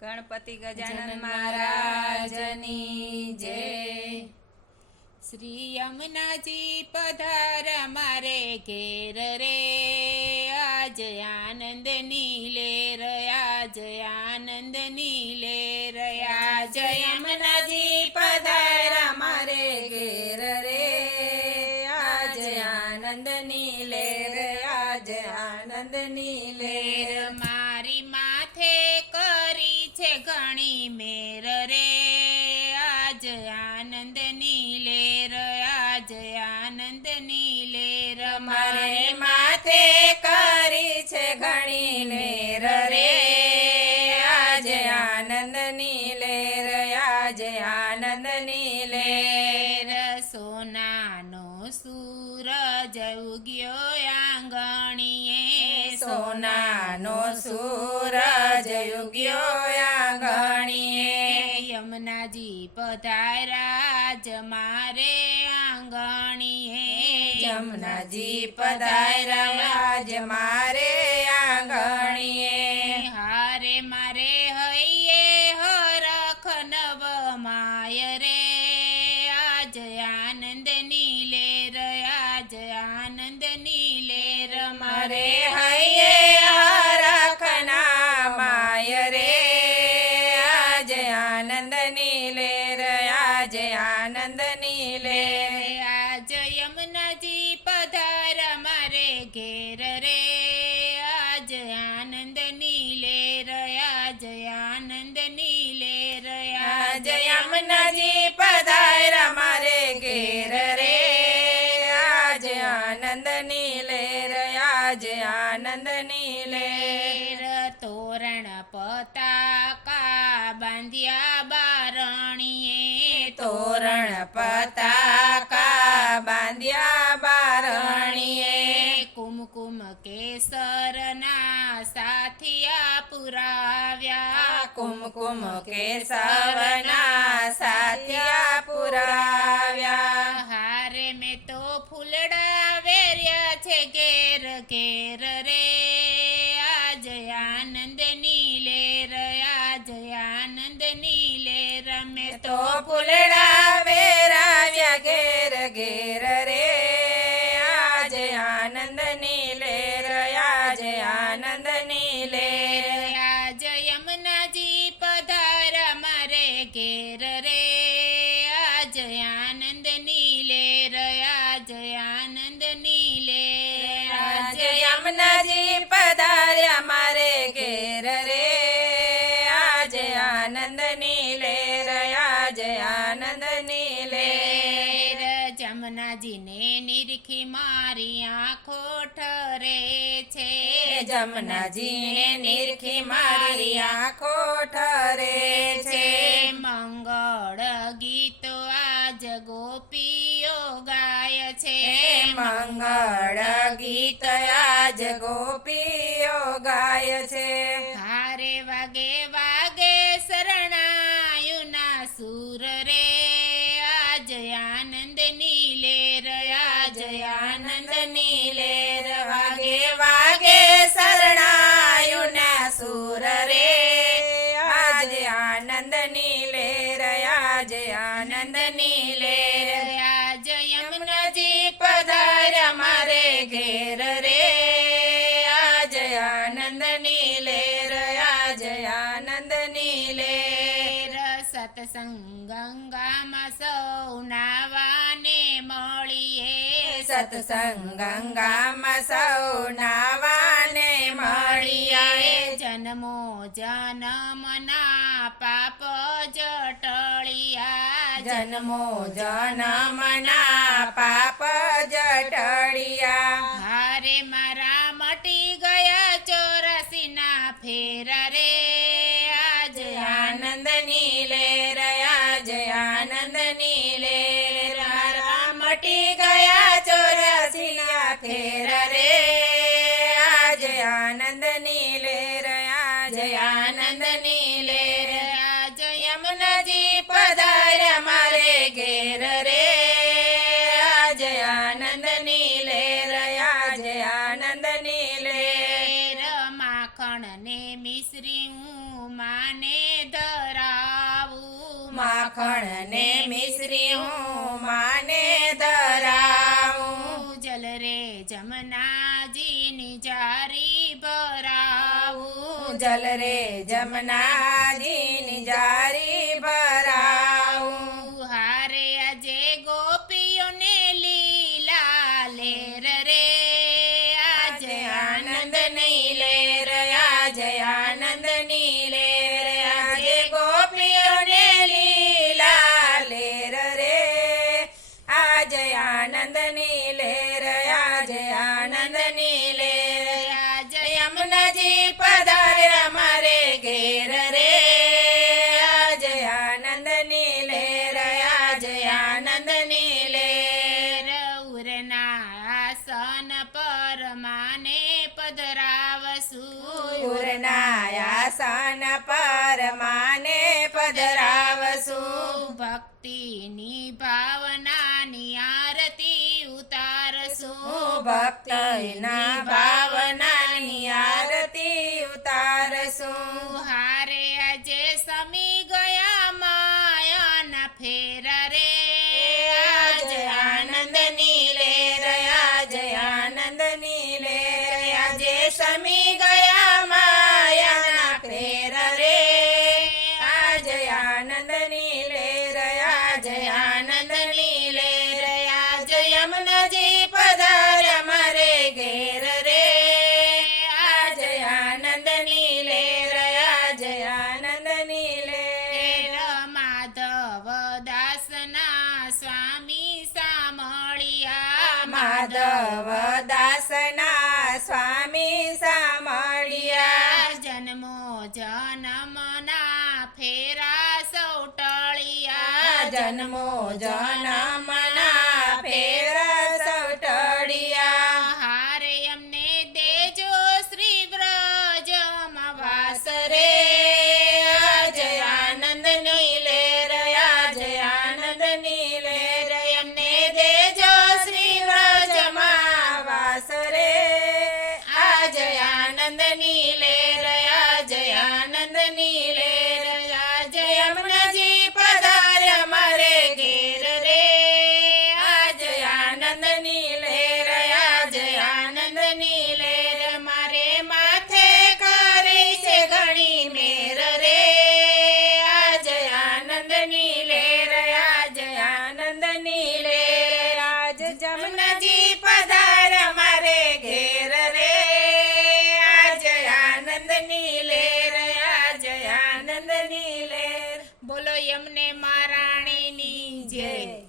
ગણપતિ ગજાનન મહારાજની જય. શ્રી યમુનાજી પધાર મારે ઘેર રે આજ આનંદ નીલેર આજ આનંદ નીલે આજ છે ઘણી મેર યમુનાજી પધારા જમારે આંગણી હે. જમનાજી પધાર્યા આજ આનંદ નીલેર આજ આનંદ નીલેર આજ યમુનાજી પધાર મારે ઘેર રે. આજ આનંદ નીલેર આજ આનંદ નીલેર આજ યમુનાજી પધાર મારે ઘેર તોરણ પતાકા બાંધ્યા બારણીએ. કુમકુમ કેસરના સાથિયા પુરાવ્યા. કુમકુમ કેસરના સાથિયા પુરાવ્યા. હારે મેં તો ફૂલડા વેર્યા છે ઘેર ઘેર. આજ નીલે નીલેર જયાનંદ નીલે આજ યમુનાજી પધાર્યા મારે ઘેર રે. આજે આનંદ નીલે આજ જયાનંદ નીલે જમનાજીને નિરખી મારી આંખો ઠરે છે. જમનાજીને નિરખી મારી આંખો ઠરે છે. મંગળ ગીતો આજ ગોપીઓ ગાય છે મંગળ ગીત આજ ગોપીઓ ગાય છે. હારે વાગે વાગે મળીએ સત્સંગ ગંગામાં સૌ નાવાને મળીએ જન્મો જન્મના પાપ જટળિયા જન્મો જન્મના પાપ જટળિયા ને મિશ્રી હું માને ધરાવું. જલ રે જમનાજીની જારી ભરાવું. જલ રે જમનાજીની જારી રહ્યા જય આનંદ નીલે આજે યમુનાજી પધાર્યા મારે ઘેર રે. આજે આનંદ નીલે આજે જય આનંદ નીલે રૌરના આસન પર માને પધરાવશું પૂર્ણાયાસન પર માને પધરાવસુ. ભક્તિની ભાવનાની ભક્તિના ભાવનાની આરતી ઉતારશું. હારે આજે સમી ગયા માયાના ફેર રે આજે આનંદ નીલે રહ્યા જય આનંદ નીલે રહ્યા જે સમી ગયા જન્મો જનમના પેર સવટડિયા. હારે અમને દેજો શ્રી વ્રજમાં વાસ રે જય આનંદ નીલે રહ્યા જય આનંદ નીલે રયમને દેજો શ્રી વ્રજમાં વાસરે. આ જય આનંદ એમને મહારાણીની જય.